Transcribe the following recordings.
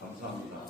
감사합니다.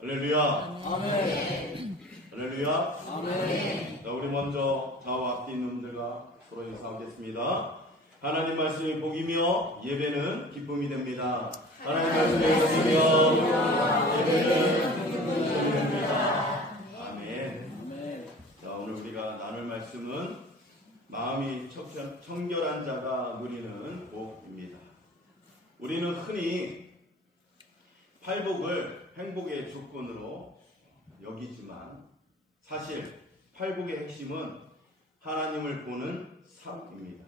할렐루야. 아멘. 할렐루야. 아멘. 자, 우리 먼저 좌우 앞뒤 있는 분들과 서로 인사하겠습니다. 하나님 말씀이 복이며 예배는 기쁨이 됩니다. 하나님 말씀이 복이며 예배는 기쁨이 됩니다. 아멘. 자, 오늘 우리가 나눌 말씀은 마음이 청결한 자가 누리는 복입니다. 우리는 흔히 팔복을 행복의 조건으로 여기지만 사실 팔복의 핵심은 하나님을 보는 삶입니다.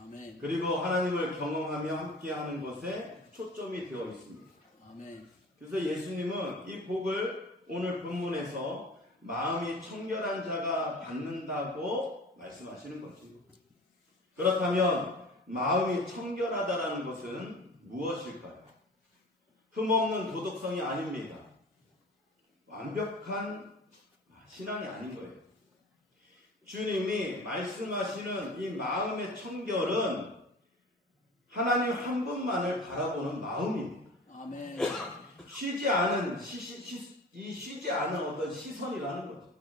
아멘. 그리고 하나님을 경험하며 함께하는 것에 초점이 되어 있습니다. 아멘. 그래서 예수님은 이 복을 오늘 본문에서 마음이 청결한 자가 받는다고 말씀하시는 거죠. 그렇다면 마음이 청결하다라는 것은 무엇일까요? 흠없는 도덕성이 아닙니다. 완벽한 신앙이 아닌 거예요. 주님이 말씀하시는 이 마음의 청결은 하나님 한 분만을 바라보는 마음입니다. 아멘. 쉬지 않은 어떤 시선이라는 거죠.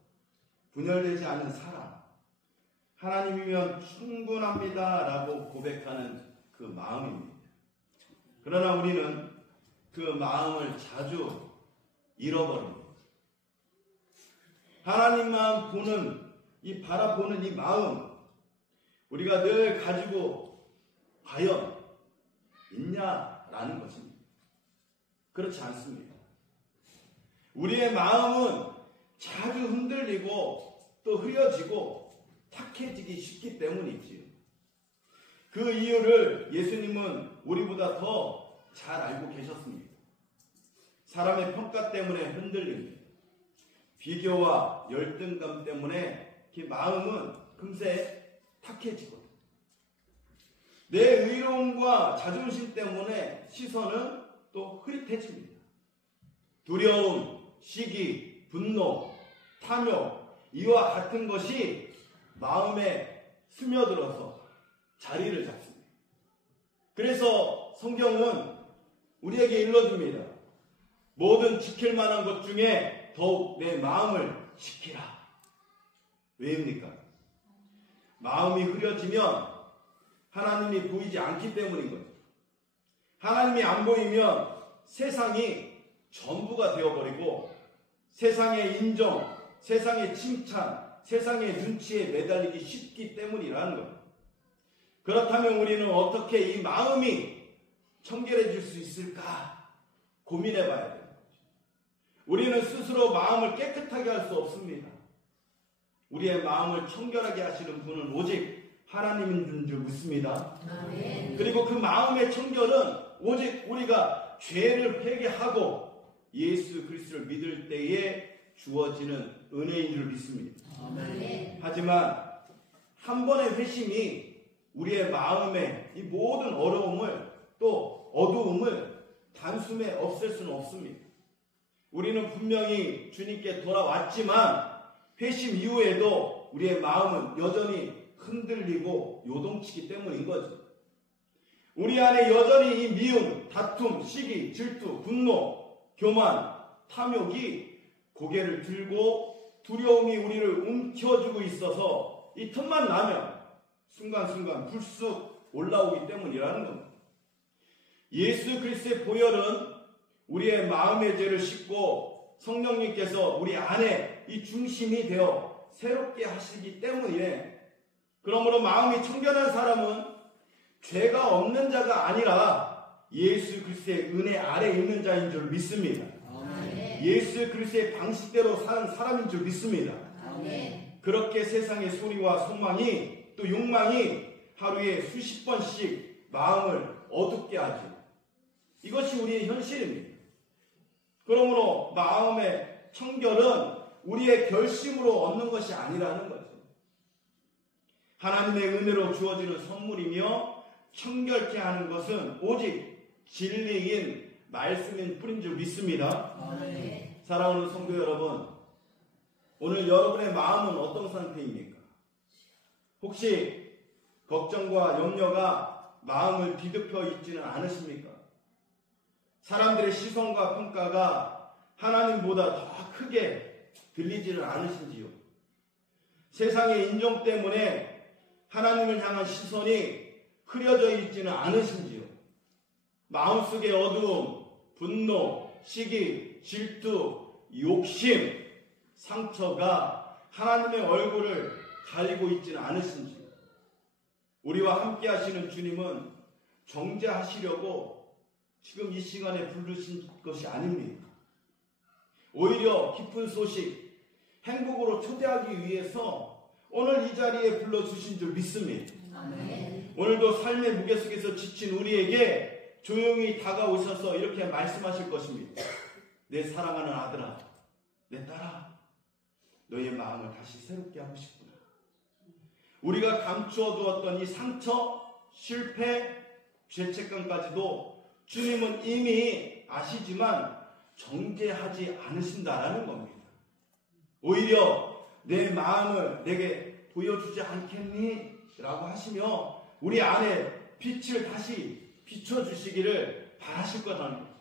분열되지 않은 사랑. 하나님이면 충분합니다라고 고백하는 그 마음입니다. 그러나 우리는 그 마음을 자주 잃어버립니다. 하나님만 바라보는 이 마음, 우리가 늘 가지고 과연 있냐라는 것입니다. 그렇지 않습니다. 우리의 마음은 자주 흔들리고 또 흐려지고 탁해지기 쉽기 때문이지요. 그 이유를 예수님은 우리보다 더 잘 알고 계셨습니다. 사람의 평가 때문에 흔들립니다. 비교와 열등감 때문에 그 마음은 금세 탁해지거든요. 내 의로움과 자존심 때문에 시선은 또 흐릿해집니다. 두려움, 시기, 분노, 탐욕, 이와 같은 것이 마음에 스며들어서 자리를 잡습니다. 그래서 성경은 우리에게 일러줍니다. 모든 지킬 만한 것 중에 더욱 내 마음을 지키라. 왜입니까? 마음이 흐려지면 하나님이 보이지 않기 때문인 거죠. 하나님이 안 보이면 세상이 전부가 되어버리고 세상의 인정, 세상의 칭찬, 세상의 눈치에 매달리기 쉽기 때문이라는 거예요. 그렇다면 우리는 어떻게 이 마음이 청결해질 수 있을까 고민해 봐야 돼요. 우리는 스스로 마음을 깨끗하게 할 수 없습니다. 우리의 마음을 청결하게 하시는 분은 오직 하나님인 줄 믿습니다. 아멘. 그리고 그 마음의 청결은 오직 우리가 죄를 회개하고 예수 그리스도를 믿을 때에 주어지는 은혜인 줄 믿습니다. 아멘. 하지만 한 번의 회심이 우리의 마음의 이 모든 어려움을 또 어두움을 단숨에 없앨 수는 없습니다. 우리는 분명히 주님께 돌아왔지만 회심 이후에도 우리의 마음은 여전히 흔들리고 요동치기 때문인 거죠. 우리 안에 여전히 이 미움, 다툼, 시기, 질투, 분노, 교만, 탐욕이 고개를 들고 두려움이 우리를 움켜쥐고 있어서 이 틈만 나면 순간순간 불쑥 올라오기 때문이라는 겁니다. 예수 그리스도의 보혈은 우리의 마음의 죄를 씻고 성령님께서 우리 안에 이 중심이 되어 새롭게 하시기 때문에 그러므로 마음이 청결한 사람은 죄가 없는 자가 아니라 예수 그리스도의 은혜 아래 있는 자인 줄 믿습니다. 아멘. 예수 그리스도의 방식대로 사는 사람인 줄 믿습니다. 아멘. 그렇게 세상의 소리와 소망이 또 욕망이 하루에 수십 번씩 마음을 어둡게 하죠. 이것이 우리의 현실입니다. 그러므로 마음의 청결은 우리의 결심으로 얻는 것이 아니라는 거죠. 하나님의 은혜로 주어지는 선물이며 청결케 하는 것은 오직 진리인 말씀인 뿐인 줄 믿습니다. 아멘. 사랑하는 성도 여러분, 오늘 여러분의 마음은 어떤 상태입니까? 혹시 걱정과 염려가 마음을 뒤덮여 있지는 않으십니까? 사람들의 시선과 평가가 하나님보다 더 크게 들리지는 않으신지요? 세상의 인정 때문에 하나님을 향한 시선이 흐려져 있지는 않으신지요? 마음속의 어두움, 분노, 시기, 질투, 욕심, 상처가 하나님의 얼굴을 가리고 있지는 않으신지요? 우리와 함께 하시는 주님은 정죄하시려고 지금 이 시간에 부르신 것이 아닙니다. 오히려 기쁜 소식, 행복으로 초대하기 위해서 오늘 이 자리에 불러주신 줄 믿습니다. 아멘. 오늘도 삶의 무게 속에서 지친 우리에게 조용히 다가오셔서 이렇게 말씀하실 것입니다. 내 사랑하는 아들아, 내 딸아, 너의 마음을 다시 새롭게 하고 싶구나. 우리가 감추어 두었던 이 상처, 실패, 죄책감까지도 주님은 이미 아시지만 정죄하지 않으신다라는 겁니다. 오히려 내 마음을 내게 보여주지 않겠니? 라고 하시며 우리 안에 빛을 다시 비춰주시기를 바라실 거라는 거예요.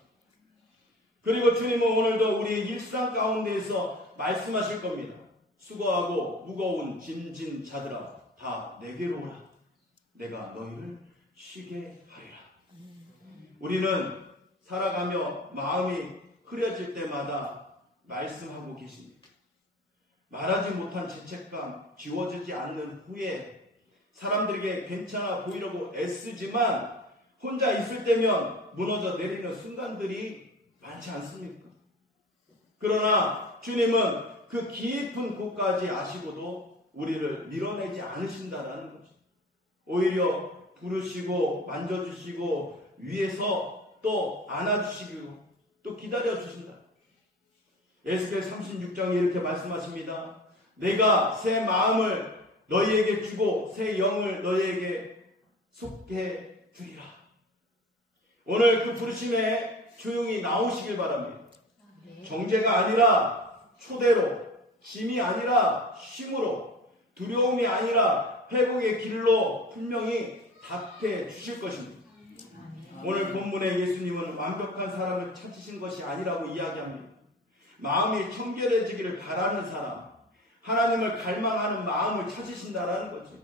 그리고 주님은 오늘도 우리의 일상 가운데에서 말씀하실 겁니다. 수고하고 무거운 짐진 자들아 다 내게로 오라. 내가 너희를 쉬게 하리라. 우리는 살아가며 마음이 흐려질 때마다 말씀하고 계십니다. 말하지 못한 죄책감, 지워지지 않는 후회, 사람들에게 괜찮아 보이려고 애쓰지만 혼자 있을 때면 무너져 내리는 순간들이 많지 않습니까? 그러나 주님은 그 깊은 곳까지 아시고도 우리를 밀어내지 않으신다라는 거죠. 오히려 부르시고 만져주시고 위에서 또 안아주시고 또 기다려주신다. 에스겔 36장에 이렇게 말씀하십니다. 내가 새 마음을 너희에게 주고 새 영을 너희에게 속해 주리라. 오늘 그 부르심에 조용히 나오시길 바랍니다. 정죄가 아니라 초대로, 짐이 아니라 쉼으로, 두려움이 아니라 회복의 길로 분명히 답해 주실 것입니다. 오늘 본문에 예수님은 완벽한 사람을 찾으신 것이 아니라고 이야기합니다. 마음이 청결해지기를 바라는 사람, 하나님을 갈망하는 마음을 찾으신다라는 거죠.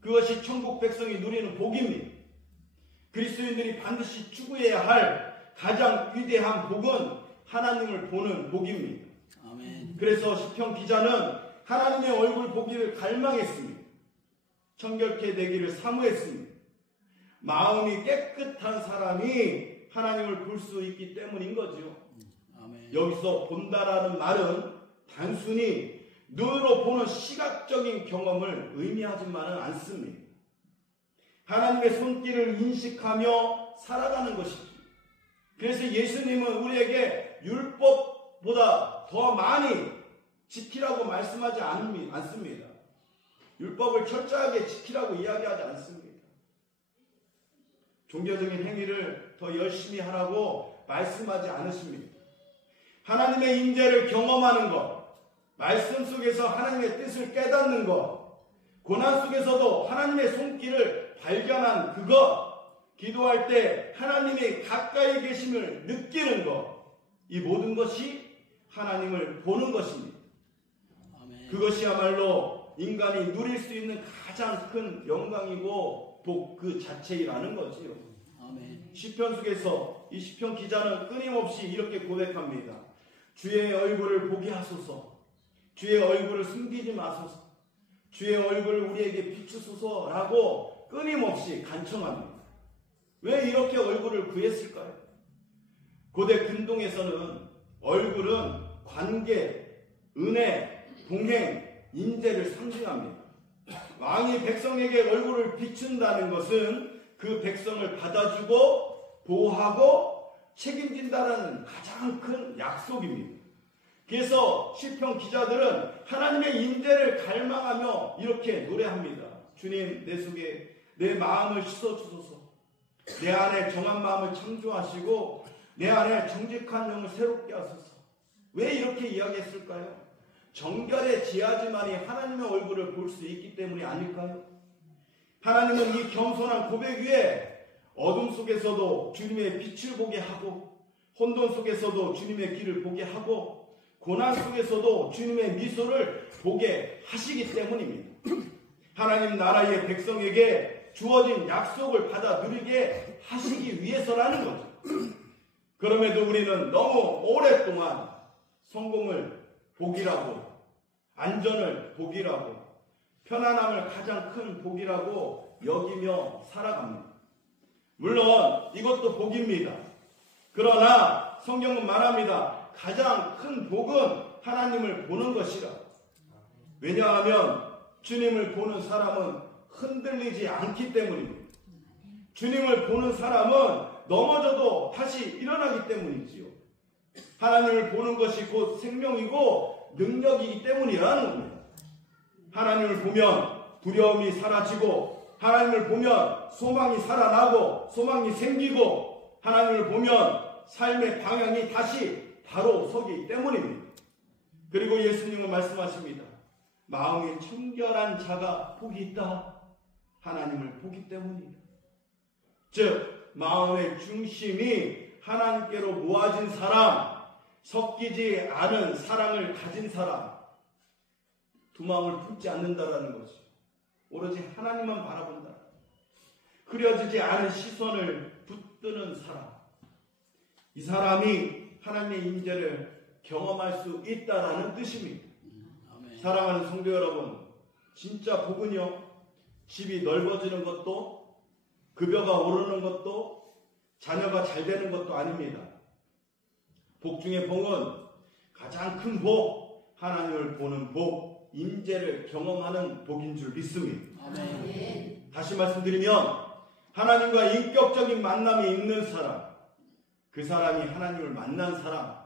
그것이 천국 백성이 누리는 복입니다. 그리스도인들이 반드시 추구해야 할 가장 위대한 복은 하나님을 보는 복입니다. 아멘. 그래서 시편 기자는 하나님의 얼굴 보기를 갈망했습니다. 청결케 되기를 사모했습니다. 마음이 깨끗한 사람이 하나님을 볼 수 있기 때문인 거죠. 아멘. 여기서 본다라는 말은 단순히 눈으로 보는 시각적인 경험을 의미하지만은 않습니다. 하나님의 손길을 인식하며 살아가는 것이죠. 그래서 예수님은 우리에게 율법보다 더 많이 지키라고 말씀하지 않습니다. 율법을 철저하게 지키라고 이야기하지 않습니다. 종교적인 행위를 더 열심히 하라고 말씀하지 않으십니다. 하나님의 임재를 경험하는 것, 말씀 속에서 하나님의 뜻을 깨닫는 것, 고난 속에서도 하나님의 손길을 발견한 그것, 기도할 때 하나님이 가까이 계심을 느끼는 것, 이 모든 것이 하나님을 보는 것입니다. 아멘. 그것이야말로 인간이 누릴 수 있는 가장 큰 영광이고 복 그 자체이라는 거지요. 아멘. 시편 속에서 이 시편 기자는 끊임없이 이렇게 고백합니다. 주의 얼굴을 보게 하소서. 주의 얼굴을 숨기지 마소서. 주의 얼굴을 우리에게 비추소서라고 끊임없이 간청합니다. 왜 이렇게 얼굴을 구했을까요? 고대 근동에서는 얼굴은 관계, 은혜, 동행, 인재를 상징합니다. 왕이 백성에게 얼굴을 비춘다는 것은 그 백성을 받아주고 보호하고 책임진다는 가장 큰 약속입니다. 그래서 시편 기자들은 하나님의 인재를 갈망하며 이렇게 노래합니다. 주님, 내 속에 내 마음을 씻어주소서. 내 안에 정한 마음을 창조하시고 내 안에 정직한 영을 새롭게 하소서. 왜 이렇게 이야기했을까요? 정결해지야지만이 하나님의 얼굴을 볼 수 있기 때문이 아닐까요? 하나님은 이 겸손한 고백 위에 어둠 속에서도 주님의 빛을 보게 하고 혼돈 속에서도 주님의 길을 보게 하고 고난 속에서도 주님의 미소를 보게 하시기 때문입니다. 하나님 나라의 백성에게 주어진 약속을 받아 누리게 하시기 위해서라는 거죠. 그럼에도 우리는 너무 오랫동안 성공을 복이라고, 안전을 복이라고, 편안함을 가장 큰 복이라고 여기며 살아갑니다. 물론 이것도 복입니다. 그러나 성경은 말합니다. 가장 큰 복은 하나님을 보는 것이라. 왜냐하면 주님을 보는 사람은 흔들리지 않기 때문입니다. 주님을 보는 사람은 넘어져도 다시 일어나기 때문이지요. 하나님을 보는 것이 곧 생명이고 능력이기 때문이라는 겁니다. 하나님을 보면 두려움이 사라지고, 하나님을 보면 소망이 살아나고 소망이 생기고, 하나님을 보면 삶의 방향이 다시 바로 서기 때문입니다. 그리고 예수님은 말씀하십니다. 마음이 청결한 자가 복이 있다. 하나님을 보기 때문이다. 즉 마음의 중심이 하나님께로 모아진 사람, 섞이지 않은 사랑을 가진 사람, 두 마음을 품지 않는다라는 것이죠. 오로지 하나님만 바라본다. 흐려지지 않은 시선을 붙드는 사람, 이 사람이 하나님의 임재를 경험할 수 있다라는 뜻입니다. 사랑하는 성도 여러분, 진짜 복은요, 집이 넓어지는 것도, 급여가 오르는 것도, 자녀가 잘 되는 것도 아닙니다. 복 중에 복은 가장 큰 복, 하나님을 보는 복, 임재를 경험하는 복인 줄 믿습니다. 아멘. 다시 말씀드리면 하나님과 인격적인 만남이 있는 사람, 그 사람이 하나님을 만난 사람,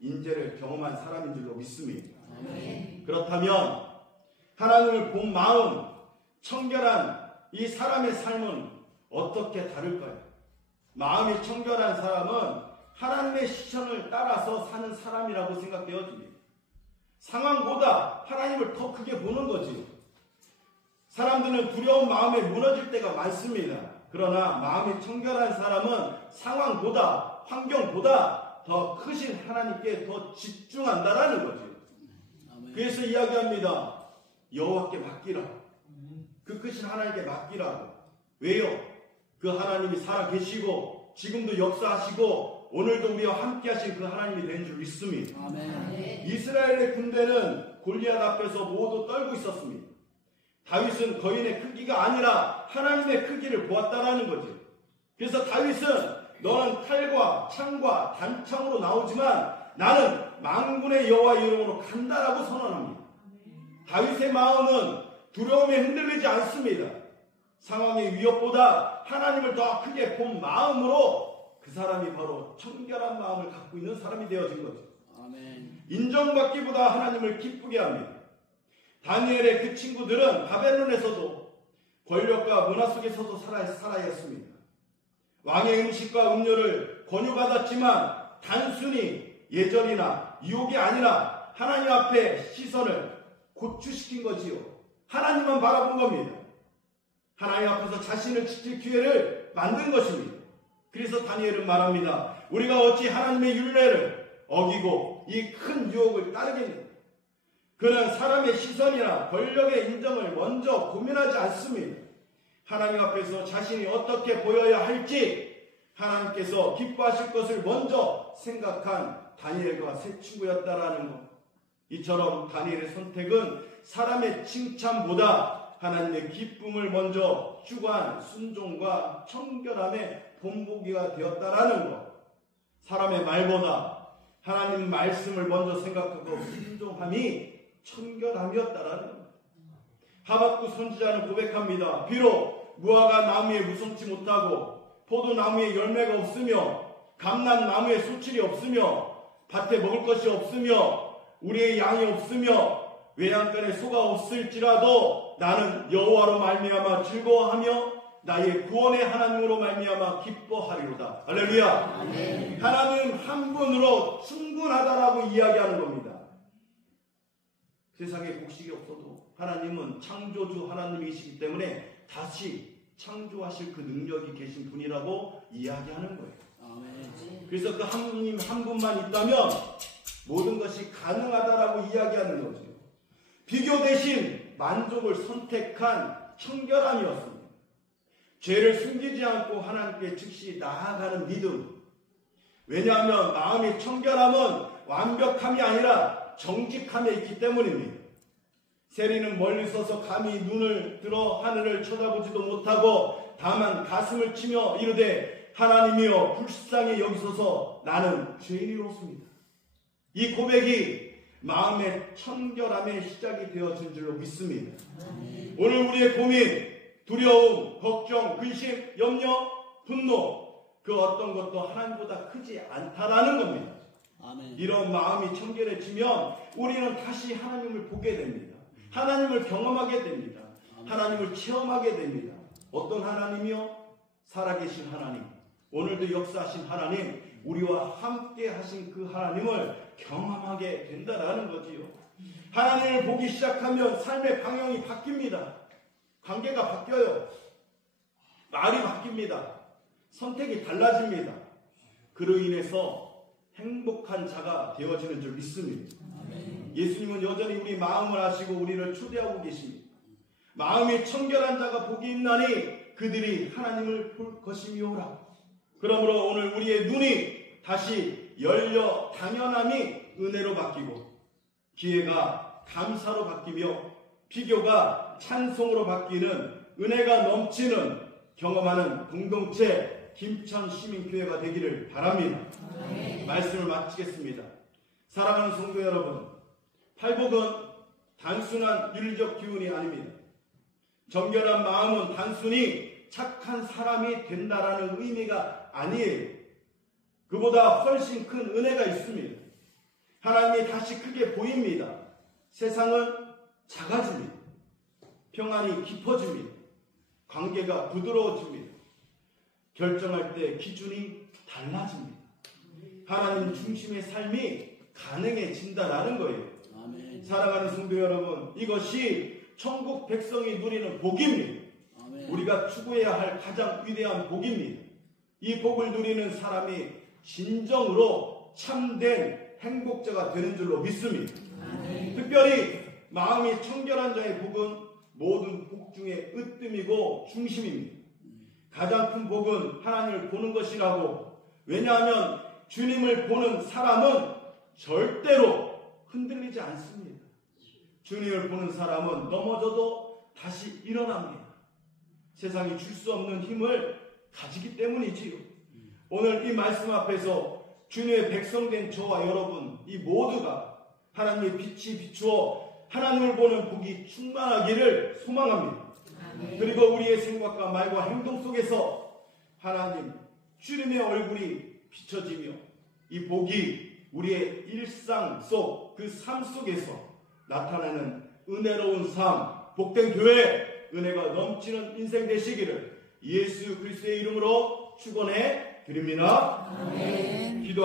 임재를 경험한 사람인 줄로 믿습니다. 아멘. 그렇다면 하나님을 본 마음, 청결한 이 사람의 삶은 어떻게 다를까요? 마음이 청결한 사람은 하나님의 시선을 따라서 사는 사람이라고 생각되어집니다. 상황보다 하나님을 더 크게 보는 거지요. 사람들은 두려운 마음에 무너질 때가 많습니다. 그러나 마음이 청결한 사람은 상황보다, 환경보다 더 크신 하나님께 더 집중한다라는 거죠. 그래서 이야기합니다. 여호와께 맡기라. 그 크신 하나님께 맡기라고. 왜요? 그 하나님이 살아계시고 지금도 역사하시고 오늘도 우리와 함께 하신 그 하나님이 된 줄 믿습니다. 아멘. 이스라엘의 군대는 골리앗 앞에서 모두 떨고 있었습니다. 다윗은 거인의 크기가 아니라 하나님의 크기를 보았다라는 거죠. 그래서 다윗은 너는 칼과 창과 단창으로 나오지만 나는 만군의 여호와 이름으로 간다라고 선언합니다. 다윗의 마음은 두려움에 흔들리지 않습니다. 상황의 위협보다 하나님을 더 크게 본 마음으로 그 사람이 바로 청결한 마음을 갖고 있는 사람이 되어진 거죠. 아멘. 인정받기보다 하나님을 기쁘게 합니다. 다니엘의 그 친구들은 바벨론에서도 권력과 문화 속에서도 살아야 했습니다. 왕의 음식과 음료를 권유받았지만 단순히 예절이나 유혹이 아니라 하나님 앞에 시선을 고추시킨 거지요. 하나님만 바라본 겁니다. 하나님 앞에서 자신을 지킬 기회를 만든 것입니다. 그래서 다니엘은 말합니다. 우리가 어찌 하나님의 율례를 어기고 이 큰 유혹을 따르겠느냐. 그는 사람의 시선이나 권력의 인정을 먼저 고민하지 않습니다. 하나님 앞에서 자신이 어떻게 보여야 할지 하나님께서 기뻐하실 것을 먼저 생각한 다니엘과 세 친구였다라는 것. 이처럼 다니엘의 선택은 사람의 칭찬보다 하나님의 기쁨을 먼저 추구한 순종과 청결함의 본보기가 되었다라는 것. 사람의 말보다 하나님 말씀을 먼저 생각하고 순종함이 청결함이었다라는 것. 하박국 선지자는 고백합니다. 비록 무화과 나무에 무성치 못하고 포도나무에 열매가 없으며 감람나무에 소출이 없으며 밭에 먹을 것이 없으며 우리의 양이 없으며 외양간에 소가 없을지라도 나는 여호와로 말미암아 즐거워하며 나의 구원의 하나님으로 말미암아 기뻐하리로다. 할렐루야. 아멘. 하나님 한 분으로 충분하다라고 이야기하는 겁니다. 세상에 곡식이 없어도 하나님은 창조주 하나님이시기 때문에 다시 창조하실 그 능력이 계신 분이라고 이야기하는 거예요. 아멘. 그래서 그 하나님 한 분만 있다면 모든 것이 가능하다라고 이야기하는 거죠. 비교 대신 만족을 선택한 청결함이었습니다. 죄를 숨기지 않고 하나님께 즉시 나아가는 믿음. 왜냐하면 마음의 청결함은 완벽함이 아니라 정직함에 있기 때문입니다. 세리는 멀리 서서 감히 눈을 들어 하늘을 쳐다보지도 못하고 다만 가슴을 치며 이르되 하나님이여 불쌍히 여기소서 나는 죄인이로소이다. 이 고백이 마음의 청결함의 시작이 되어진 줄로 믿습니다. 오늘 우리의 고민, 두려움, 걱정, 근심, 염려, 분노 그 어떤 것도 하나님보다 크지 않다라는 겁니다. 아멘. 이런 마음이 청결해지면 우리는 다시 하나님을 보게 됩니다. 하나님을 경험하게 됩니다. 하나님을 체험하게 됩니다. 어떤 하나님이요? 살아계신 하나님, 오늘도 역사하신 하나님, 우리와 함께 하신 그 하나님을 경험하게 된다라는 거지요. 하나님을 보기 시작하면 삶의 방향이 바뀝니다. 관계가 바뀌어요. 말이 바뀝니다. 선택이 달라집니다. 그로 인해서 행복한 자가 되어지는 줄 믿습니다. 예수님은 여전히 우리 마음을 아시고 우리를 초대하고 계십니다. 마음이 청결한 자가 복이 있나니 그들이 하나님을 볼 것이미오라. 그러므로 오늘 우리의 눈이 다시 열려 당연함이 은혜로 바뀌고 기회가 감사로 바뀌며 비교가 찬송으로 바뀌는 은혜가 넘치는 경험하는 공동체 김천시민교회가 되기를 바랍니다. 말씀을 마치겠습니다. 사랑하는 성도 여러분, 팔복은 단순한 윤리적 기운이 아닙니다. 정결한 마음은 단순히 착한 사람이 된다라는 의미가 아니에요. 그보다 훨씬 큰 은혜가 있습니다. 하나님이 다시 크게 보입니다. 세상은 작아집니다. 평안이 깊어집니다. 관계가 부드러워집니다. 결정할 때 기준이 달라집니다. 하나님 중심의 삶이 가능해진다라는 거예요. 아멘. 사랑하는 성도 여러분, 이것이 천국 백성이 누리는 복입니다. 아멘. 우리가 추구해야 할 가장 위대한 복입니다. 이 복을 누리는 사람이 진정으로 참된 행복자가 되는 줄로 믿습니다. 아멘. 특별히 마음이 청결한 자의 복은 모든 복 중에 으뜸이고 중심입니다. 가장 큰 복은 하나님을 보는 것이라고. 왜냐하면 주님을 보는 사람은 절대로 흔들리지 않습니다. 주님을 보는 사람은 넘어져도 다시 일어납니다. 세상이 줄 수 없는 힘을 가지기 때문이지요. 오늘 이 말씀 앞에서 주님의 백성된 저와 여러분 이 모두가 하나님의 빛이 비추어 하나님을 보는 복이 충만하기를 소망합니다. 그리고 우리의 생각과 말과 행동 속에서 하나님 주님의 얼굴이 비춰지며 이 복이 우리의 일상 속 그 삶 속에서 나타나는 은혜로운 삶, 복된 교회, 은혜가 넘치는 인생 되시기를 예수 그리스도의 이름으로 축원해 드립니다. 아멘. 기도